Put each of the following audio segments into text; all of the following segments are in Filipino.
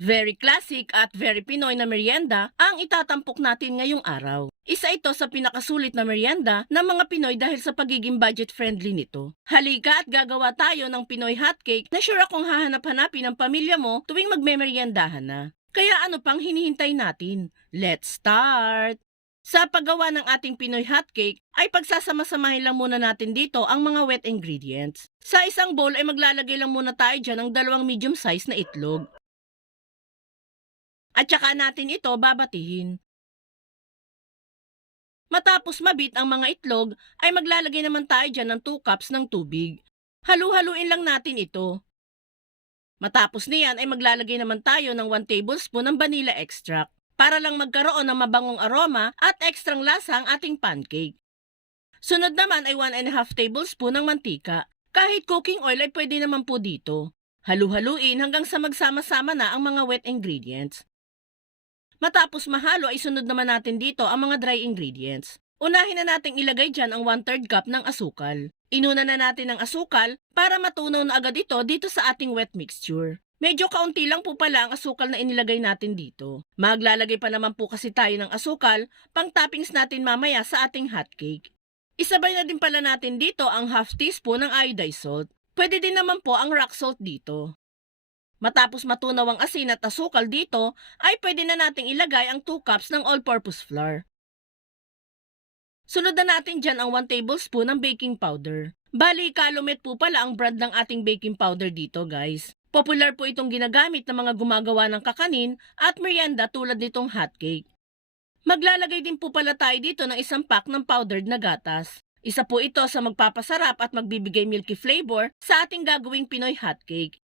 Very classic at very Pinoy na merienda ang itatampok natin ngayong araw. Isa ito sa pinakasulit na merienda ng mga Pinoy dahil sa pagiging budget-friendly nito. Halika at gagawa tayo ng Pinoy hotcake na sure akong hahanap-hanapin ng pamilya mo tuwing magmemeryendahan na. Kaya ano pang hinihintay natin? Let's start! Sa paggawa ng ating Pinoy hotcake, ay pagsasama-samahin lang muna natin dito ang mga wet ingredients. Sa isang bowl ay maglalagay lang muna tayo dyan ng dalawang medium size na itlog. At saka natin ito babatihin. Matapos mabit ang mga itlog, ay maglalagay naman tayo dyan ng 2 cups ng tubig. Halu-haluin lang natin ito. Matapos niyan ay maglalagay naman tayo ng 1 tablespoon ng vanilla extract para lang magkaroon ng mabangong aroma at ekstrang lasa ang ating pancake. Sunod naman ay 1 and a half tablespoon ng mantika. Kahit cooking oil ay pwede naman po dito. Halu-haluin hanggang sa magsama-sama na ang mga wet ingredients. Matapos mahalo ay sunod naman natin dito ang mga dry ingredients. Unahin na nating ilagay dyan ang 1 3 cup ng asukal. Inuna na natin ang asukal para matunaw na agad ito dito sa ating wet mixture. Medyo kaunti lang po pala ang asukal na inilagay natin dito. Maglalagay pa naman po kasi tayo ng asukal pang toppings natin mamaya sa ating hotcake. Isabay na din pala natin dito ang half teaspoon ng iodized salt. Pwede din naman po ang rock salt dito. Matapos matunaw ang asin at asukal dito, ay pwede na nating ilagay ang 2 cups ng all-purpose flour. Sunod na natin dyan ang 1 tablespoon ng baking powder. Bali, Calumet po pala ang brand ng ating baking powder dito, guys. Popular po itong ginagamit ng mga gumagawa ng kakanin at merienda tulad nitong hotcake. Maglalagay din po pala tayo dito ng isang pack ng powdered na gatas. Isa po ito sa magpapasarap at magbibigay milky flavor sa ating gagawing Pinoy hotcake.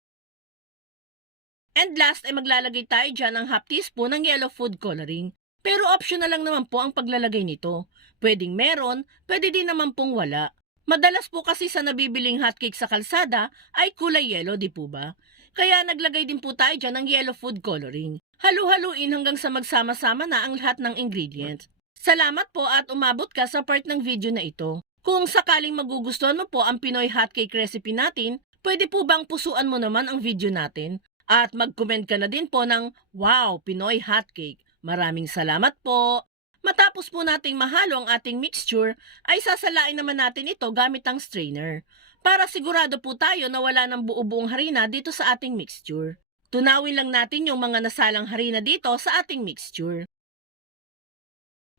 And last ay maglalagay tayo dyan ng half teaspoon ng yellow food coloring. Pero optional lang naman po ang paglalagay nito. Pwedeng meron, pwede din naman pong wala. Madalas po kasi sa nabibiling hotcake sa kalsada ay kulay yellow, di po ba? Kaya naglagay din po tayo dyan ng yellow food coloring. Halu-haluin hanggang sa magsama-sama na ang lahat ng ingredients. Salamat po at umabot ka sa part ng video na ito. Kung sakaling magugustuhan mo po ang Pinoy hotcake recipe natin, pwede po bang pusuan mo naman ang video natin? At mag-comment ka na din po ng Wow, Pinoy hotcake. Maraming salamat po. Matapos po nating mahalo ang ating mixture, ay sasalain naman natin ito gamit ang strainer. Para sigurado po tayo na wala ng buo-buong harina dito sa ating mixture. Tunawin lang natin yung mga nasalang harina dito sa ating mixture.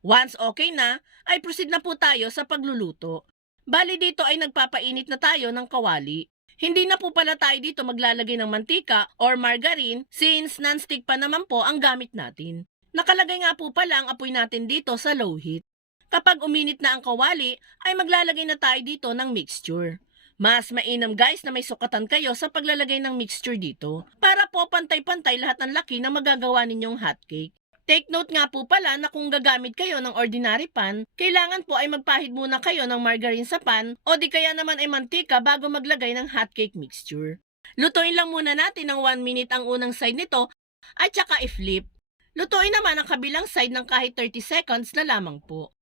Once okay na, ay proceed na po tayo sa pagluluto. Bali dito ay nagpapainit na tayo ng kawali. Hindi na po pala tayo dito maglalagay ng mantika or margarine since non-stick pa naman po ang gamit natin. Nakalagay nga po pala ang apoy natin dito sa low heat. Kapag uminit na ang kawali, ay maglalagay na tayo dito ng mixture. Mas mainam guys na may sukatan kayo sa paglalagay ng mixture dito para po pantay-pantay lahat ng laki na magagawa ninyong hotcake. Take note nga po pala na kung gagamit kayo ng ordinary pan, kailangan po ay magpahid muna kayo ng margarine sa pan o di kaya naman ay mantika bago maglagay ng hotcake mixture. Lutuin lang muna natin ng 1 minute ang unang side nito at saka i-flip. Lutuin naman ang kabilang side ng kahit 30 seconds na lamang po.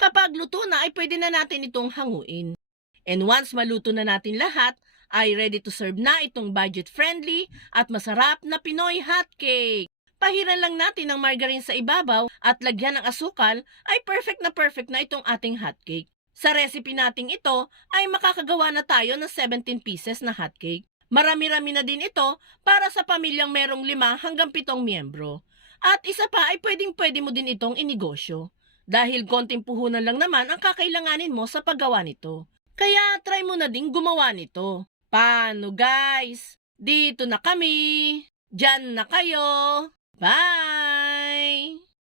Kapag luto na ay pwede na natin itong hanguin. And once maluto na natin lahat, ay ready to serve na itong budget-friendly at masarap na Pinoy hotcake. Pahiran lang natin ng margarine sa ibabaw at lagyan ng asukal ay perfect na perfect na itong ating hotcake. Sa recipe nating ito ay makakagawa na tayo ng 17 pieces na hotcake. Marami-rami na din ito para sa pamilyang merong lima hanggang pitong miyembro. At isa pa ay pwedeng-pwede mo din itong inegosyo. Dahil konting puhunan lang naman ang kakailanganin mo sa paggawa nito. Kaya try mo na din gumawa nito. Paano guys? Dito na kami. Diyan na kayo. Bye!